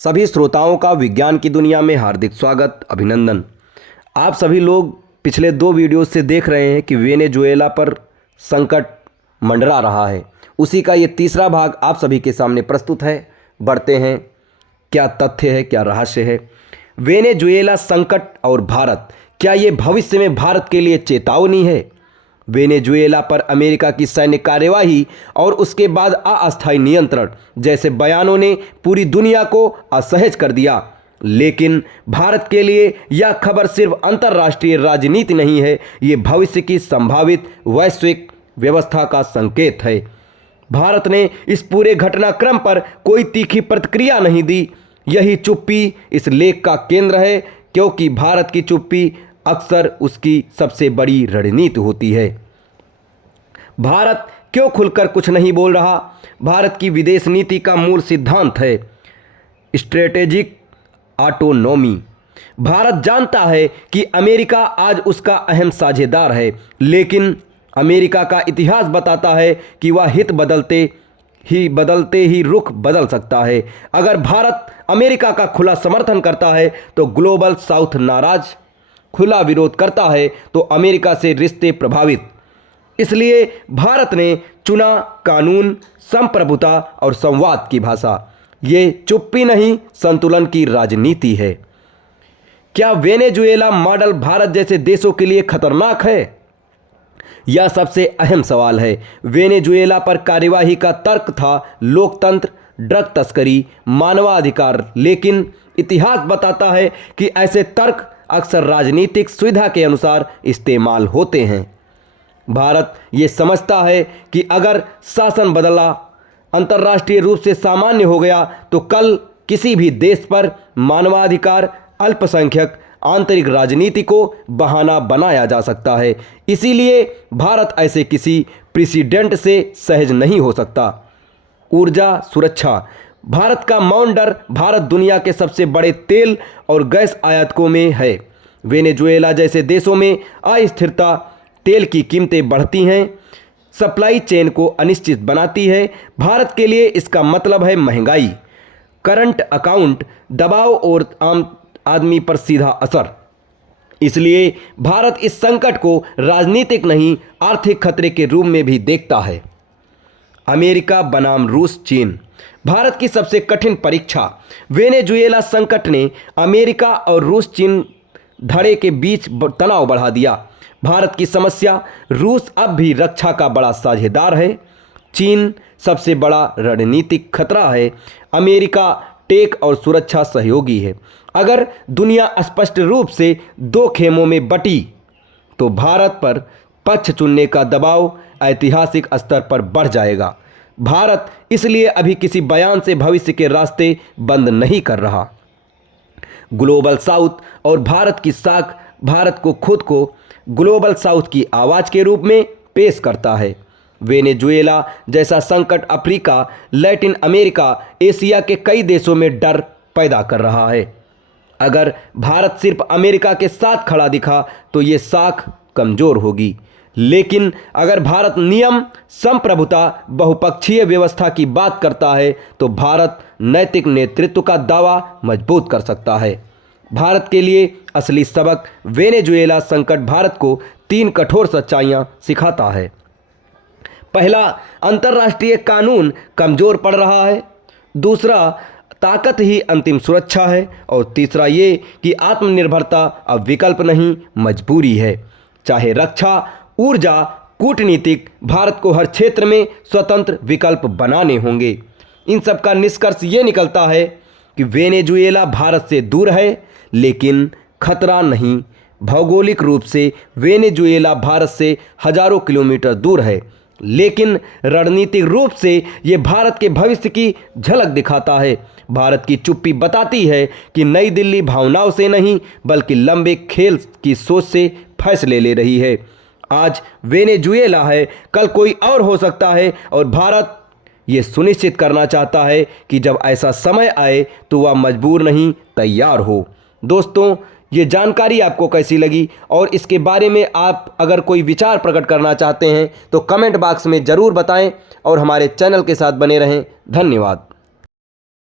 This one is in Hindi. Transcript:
सभी श्रोताओं का विज्ञान की दुनिया में हार्दिक स्वागत अभिनंदन। आप सभी लोग पिछले 2 वीडियो से देख रहे हैं कि वेनेजुएला पर संकट मंडरा रहा है। उसी का ये तीसरा भाग आप सभी के सामने प्रस्तुत है। बढ़ते हैं, क्या तथ्य है, क्या रहस्य है। वेनेजुएला संकट और भारत, क्या ये भविष्य में भारत के लिए चेतावनी है? वेनेजुएला पर अमेरिका की सैन्य कार्यवाही और उसके बाद अस्थायी नियंत्रण जैसे बयानों ने पूरी दुनिया को असहज कर दिया। लेकिन भारत के लिए यह खबर सिर्फ अंतर्राष्ट्रीय राजनीति नहीं है, ये भविष्य की संभावित वैश्विक व्यवस्था का संकेत है। भारत ने इस पूरे घटनाक्रम पर कोई तीखी प्रतिक्रिया नहीं दी। यही चुप्पी इस लेख का केंद्र है, क्योंकि भारत की चुप्पी अक्सर उसकी सबसे बड़ी रणनीति होती है। भारत क्यों खुलकर कुछ नहीं बोल रहा? भारत की विदेश नीति का मूल सिद्धांत है स्ट्रेटेजिक ऑटोनॉमी। भारत जानता है कि अमेरिका आज उसका अहम साझेदार है, लेकिन अमेरिका का इतिहास बताता है कि वह हित बदलते ही रुख बदल सकता है। अगर भारत अमेरिका का खुला समर्थन करता है तो ग्लोबल साउथ नाराज, खुला विरोध करता है तो अमेरिका से रिश्ते प्रभावित। इसलिए भारत ने चुना कानून, संप्रभुता और संवाद की भाषा। ये चुप्पी नहीं, संतुलन की राजनीति है। क्या वेनेजुएला मॉडल भारत जैसे देशों के लिए खतरनाक है? यह सबसे अहम सवाल है। वेनेजुएला पर कार्यवाही का तर्क था लोकतंत्र, ड्रग तस्करी, मानवाधिकार, लेकिन इतिहास बताता है कि ऐसे तर्क अक्सर राजनीतिक सुविधा के अनुसार इस्तेमाल होते हैं। भारत ये समझता है कि अगर शासन बदला, अंतर्राष्ट्रीय रूप से सामान्य हो गया, तो कल किसी भी देश पर मानवाधिकार, अल्पसंख्यक, आंतरिक राजनीति को बहाना बनाया जा सकता है। इसीलिए भारत ऐसे किसी प्रेसिडेंट से सहज नहीं हो सकता। ऊर्जा सुरक्षा, भारत का मौन डर भारत दुनिया के सबसे बड़े तेल और गैस आयातकों में है। वेनेजुएला जैसे देशों में अस्थिरता, तेल की कीमतें बढ़ती हैं, सप्लाई चेन को अनिश्चित बनाती है। भारत के लिए इसका मतलब है महंगाई, करंट अकाउंट दबाव और आम आदमी पर सीधा असर। इसलिए भारत इस संकट को राजनीतिक नहीं, आर्थिक खतरे के रूप में भी देखता है। अमेरिका बनाम रूस चीन, भारत की सबसे कठिन परीक्षा। वेनेजुएला संकट ने अमेरिका और रूस चीन धड़े के बीच तनाव बढ़ा दिया। भारत की समस्या, रूस अब भी रक्षा का बड़ा साझेदार है, चीन सबसे बड़ा रणनीतिक खतरा है, अमेरिका टेक और सुरक्षा सहयोगी है। अगर दुनिया स्पष्ट रूप से 2 खेमों में बटी तो भारत पर पक्ष चुनने का दबाव ऐतिहासिक स्तर पर बढ़ जाएगा। भारत इसलिए अभी किसी बयान से भविष्य के रास्ते बंद नहीं कर रहा। ग्लोबल साउथ और भारत की साख भारत को खुद को ग्लोबल साउथ की आवाज़ के रूप में पेश करता है। वेनेजुएला जैसा संकट अफ्रीका, लैटिन अमेरिका, एशिया के कई देशों में डर पैदा कर रहा है। अगर भारत सिर्फ अमेरिका के साथ खड़ा दिखा तो ये साख कमज़ोर होगी, लेकिन अगर भारत नियम, संप्रभुता, बहुपक्षीय व्यवस्था की बात करता है तो भारत नैतिक नेतृत्व का दावा मजबूत कर सकता है। भारत के लिए असली सबक, वेनेजुएला संकट भारत को 3 कठोर सच्चाइयाँ सिखाता है। पहला, अंतर्राष्ट्रीय कानून कमज़ोर पड़ रहा है। दूसरा, ताकत ही अंतिम सुरक्षा है। और तीसरा ये कि आत्मनिर्भरता अब विकल्प नहीं, मजबूरी है। चाहे रक्षा, ऊर्जा, कूटनीतिक, भारत को हर क्षेत्र में स्वतंत्र विकल्प बनाने होंगे। इन सब का निष्कर्ष ये निकलता है कि वेनेजुएला भारत से दूर है, लेकिन खतरा नहीं। भौगोलिक रूप से वेनेजुएला भारत से हजारों किलोमीटर दूर है, लेकिन रणनीतिक रूप से ये भारत के भविष्य की झलक दिखाता है। भारत की चुप्पी बताती है कि नई दिल्ली भावनाओं से नहीं, बल्कि लंबे खेल की सोच से फैसले ले रही है। आज वेनेजुएला है, कल कोई और हो सकता है, और भारत ये सुनिश्चित करना चाहता है कि जब ऐसा समय आए तो वह मजबूर नहीं, तैयार हो। दोस्तों, ये जानकारी आपको कैसी लगी और इसके बारे में आप अगर कोई विचार प्रकट करना चाहते हैं तो कमेंट बॉक्स में ज़रूर बताएं और हमारे चैनल के साथ बने रहें। धन्यवाद।